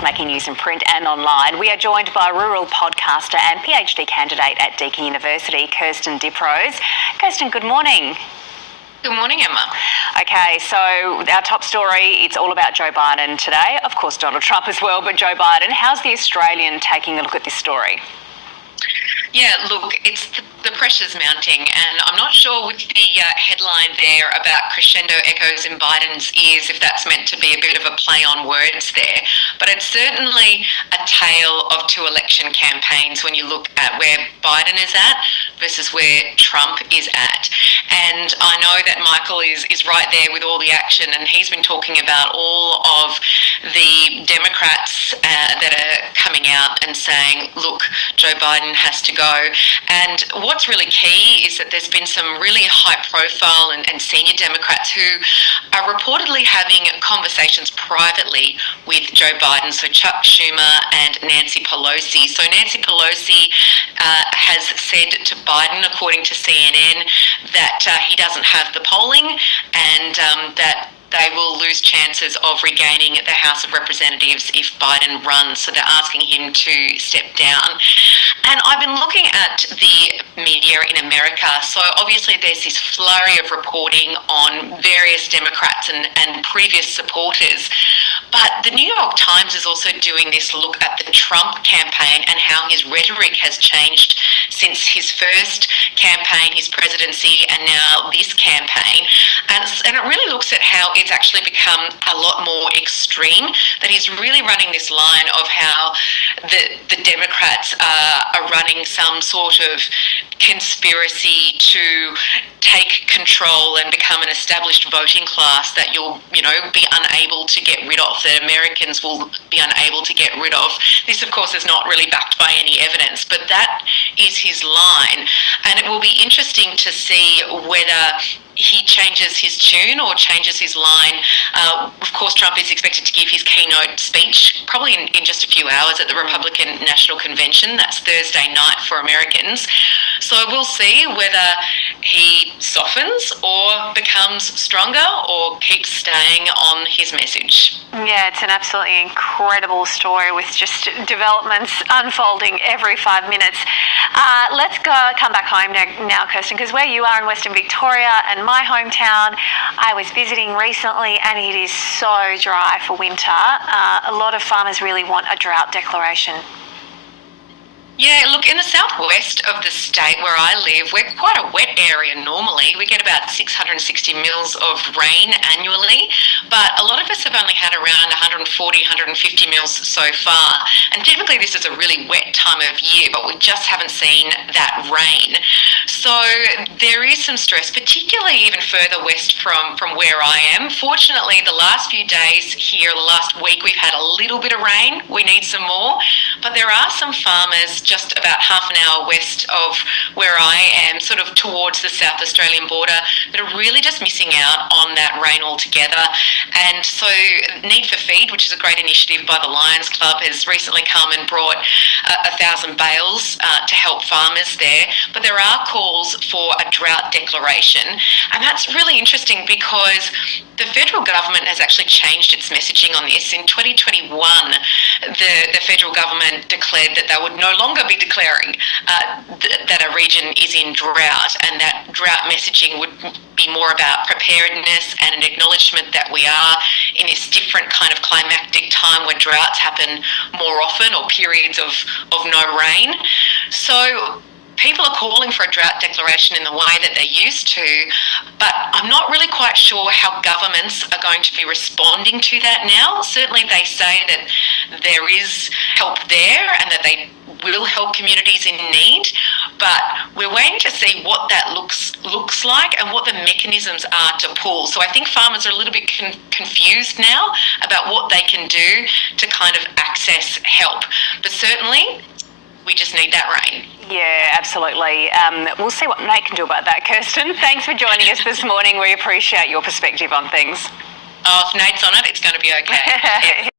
that's making news in print and online. We are joined by rural podcaster and PhD candidate at Deakin University, Kirsten Dioprese. Kirsten, good morning. Good morning, Emma. Okay, so our top story, it's all about Joe Biden today. Of course, Donald Trump as well, but Joe Biden. How's the Australian taking a look at this story? Yeah, look, the pressure's mounting, and I'm not sure with the headline there about crescendo echoes in Biden's ears, if that's meant to be a bit of a play on words there. But it's certainly a tale of two election campaigns when you look at where Biden is at versus where Trump is at. And I know that Michael is right there with all the action, and he's been talking about all of the Democrats that are coming out and saying, look, Joe Biden has to go. And what's really key is that there's been some really high profile and senior Democrats who are reportedly having conversations privately with Joe Biden, so Chuck Schumer and Nancy Pelosi. So Nancy Pelosi has said to Biden, according to CNN, that he doesn't have the polling and that they will lose chances of regaining the House of Representatives if Biden runs. So they're asking him to step down. And I've been looking at the media in America. So obviously there's this flurry of reporting on various Democrats and previous supporters. But the New York Times is also doing this look at the Trump campaign and how his rhetoric has changed since his first campaign, his presidency, and now this campaign. And it really looks at how it's actually become a lot more extreme, that he's really running this line of how the Democrats are running some sort of conspiracy to take control and become an established voting class that you'll, be unable to get rid of, that Americans will be unable to get rid of. This, of course, is not really backed by any evidence, but that is his line. And it will be interesting to see whether he changes his tune or changes his line. Of course, Trump is expected to give his keynote speech probably in just a few hours at the Republican National Convention. That's Thursday night for Americans. So we'll see whether he softens or becomes stronger or keeps staying on his message. Yeah, it's an absolutely incredible story with just developments unfolding every 5 minutes. Let's come back home now, Kirsten, because where you are in Western Victoria and my hometown, I was visiting recently and it is so dry for winter. A lot of farmers really want a drought declaration. Yeah, look, in the southwest of the state where I live, we're quite a wet area normally. We get about 660 mils of rain annually, but a lot of us have only had around 140, 150 mils so far. And typically this is a really wet time of year, but we just haven't seen that rain. So there is some stress, particularly even further west from where I am. Fortunately, the last few days here, the last week, we've had a little bit of rain. We need some more, but there are some farmers just about half an hour west of where I am, sort of towards the South Australian border, that are really just missing out on that rain altogether. And so Need for Feed, which is a great initiative by the Lions Club, has recently come and brought 1,000 bales to help farmers there. But there are calls for a drought declaration. And that's really interesting because the federal government has actually changed its messaging on this. In 2021, the federal government declared that they would no longer be declaring that a region is in drought, and that drought messaging would be more about preparedness and an acknowledgement that we are in this different kind of climactic time where droughts happen more often, or periods of no rain. So people are calling for a drought declaration in the way that they're used to, but I'm not really quite sure how governments are going to be responding to that now. Certainly they say that there is help there and that they will help communities in need, but we're waiting to see what that looks like and what the mechanisms are to pull. So I think farmers are a little bit confused now about what they can do to kind of access help. But certainly we just need that rain. Yeah, absolutely. We'll see what Nate can do about that, Kirsten. Thanks for joining us this morning. We appreciate your perspective on things. Oh, if Nate's on it, it's going to be okay.